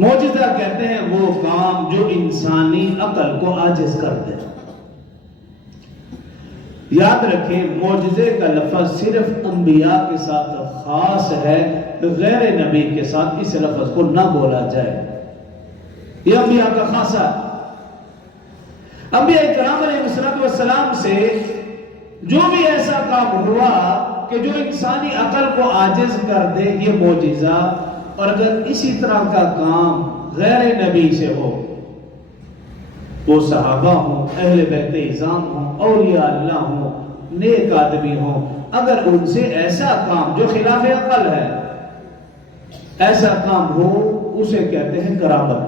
معجزہ کہتے ہیں وہ کام جو انسانی عقل کو عاجز کر دے۔ یاد رکھیں معجزے کا لفظ صرف انبیاء کے ساتھ خاص ہے، غیر نبی کے ساتھ اس لفظ کو نہ بولا جائے۔ یہ انبیاء کا خاصہ ہے۔ انبیاء کرام علیہ السلام سے جو بھی ایسا کام ہوا کہ جو انسانی عقل کو عاجز کر دے یہ معجزہ، اور اگر اسی طرح کا کام غیر نبی سے ہو، وہ صحابہ ہوں، اہل بیت اعظام ہوں، اولیاء اللہ ہوں، نیک آدمی ہوں، اگر ان سے ایسا کام جو خلاف عقل ہے ایسا کام ہو، اسے کہتے ہیں کرامت۔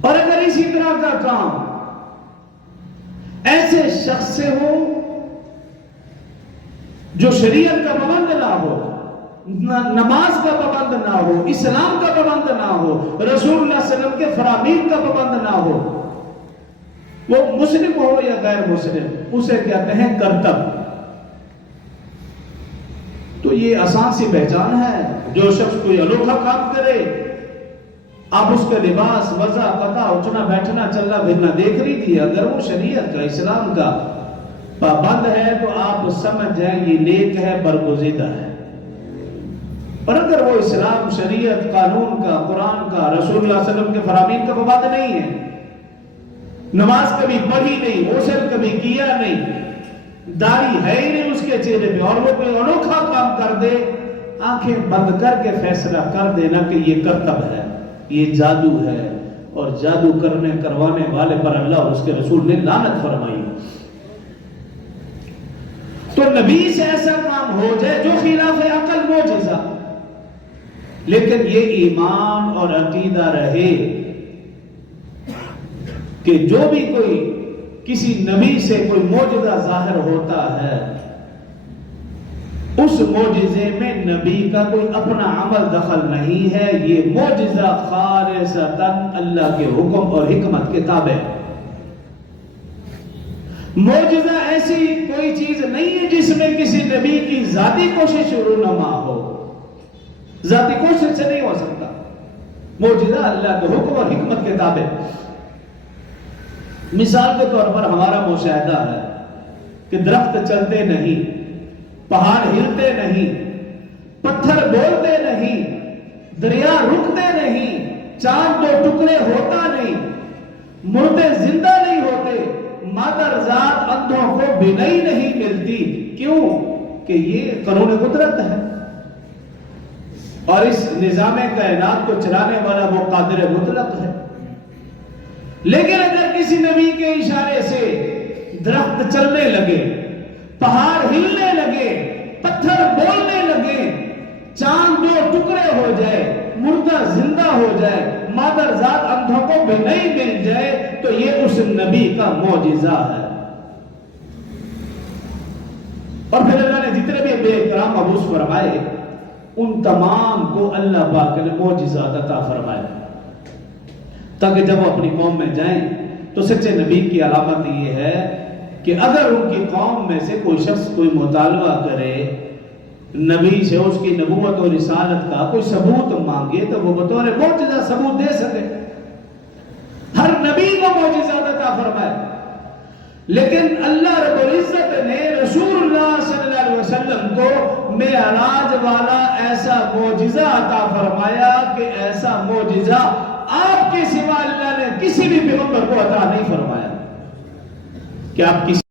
اور اگر اسی طرح کا کام ایسے شخص سے ہو جو شریعت کا پابند نہ ہو، نماز کا پابند نہ ہو، اسلام کا پابند نہ ہو، رسول اللہ صلی اللہ علیہ وسلم کے فرامین کا پابند نہ ہو، وہ مسلم ہو یا غیر مسلم، اسے کہتے ہیں کرتب۔ تو یہ آسان سی پہچان ہے، جو شخص کوئی انوکھا کام کرے، آپ اس کا لباس، وضع، قطع، اٹھنا بیٹھنا، چلنا پھرنا دیکھ لیجیے، اگر وہ شریعت کا، اسلام کا پابند ہے تو آپ سمجھ جائیں یہ نیک ہے، برگزیدہ ہے۔ اور اگر وہ اسلام، شریعت، قانون کا، قرآن کا، رسول اللہ صلی اللہ علیہ وسلم کے فرامین کا پابند نہیں ہے، نماز کبھی پڑھی نہیں، غسل کبھی کیا نہیں، داڑھی ہے ہی نہیں اس کے چہرے پہ، اور وہ کوئی انوکھا کام کر دے، آنکھیں بند کر کے فیصلہ کر دینا کہ یہ کرتب ہے، یہ جادو ہے، اور جادو کروانے والے پر اللہ اور اس کے رسول نے لعنت فرمائی۔ تو نبی سے ایسا کام ہو جائے جو خلاف عقل، معجزہ، لیکن یہ ایمان اور عقیدہ رہے کہ جو بھی کوئی کسی نبی سے کوئی معجزہ ظاہر ہوتا ہے، اس معجزے میں نبی کا کوئی اپنا عمل دخل نہیں ہے، یہ معجزہ خالصتاً اللہ کے حکم اور حکمت کے تابع ہے۔ معجزہ ایسی کوئی چیز نہیں ہے جس میں کسی نبی کی ذاتی کوشش رونما ہو، ذاتی کوشش سے نہیں ہو سکتا۔ معجزہ اللہ کے حکم اور حکمت کے تابع۔ مثال کے طور پر ہمارا مشاہدہ ہے کہ درخت چلتے نہیں، پہاڑ ہلتے نہیں، پتھر بولتے نہیں، دریا رکتے نہیں، چاند دو ٹکڑے ہوتا نہیں، مردے زندہ نہیں ہوتے، مادر ذات اندھوں کو بینائی نہیں ملتی۔ کیوں؟ کہ یہ قانون قدرت ہے، اور اس نظام کائنات کو چلانے والا وہ قادر مطلق ہے۔ لیکن اگر کسی نبی کے اشارے سے درخت چلنے لگے، پہاڑ ہلنے لگے، پتھر بولنے لگے، چاند دو ٹکڑے ہو جائے، مردہ زندہ ہو جائے، مادر ذات اندھوں کو بینائی مل جائے، تو یہ اس نبی کا معجزہ ہے۔ اور پھر اللہ نے جتنے بھی انبیاء کرام مبعوث فرمائے، ان تمام کو اللہ پاک نے معجزات عطا فرمائے، تاکہ جب وہ اپنی قوم میں جائیں تو سچے نبی کی علامت یہ ہے کہ اگر ان کی قوم میں سے کوئی شخص کوئی مطالبہ کرے نبی سے، اس کی نبوت اور رسالت کا کوئی ثبوت مانگے، تو وہ بطور معجزہ ثبوت دے سکے۔ ہر نبی کو معجزات عطا فرمائے، لیکن اللہ رب العزت نے رسول اللہ صلی اللہ علیہ وسلم کو معراج والا ایسا معجزہ عطا فرمایا کہ ایسا معجزہ آپ کے سوا اللہ نے کسی بھی پیغمبر کو عطا نہیں فرمایا، کہ آپ کسی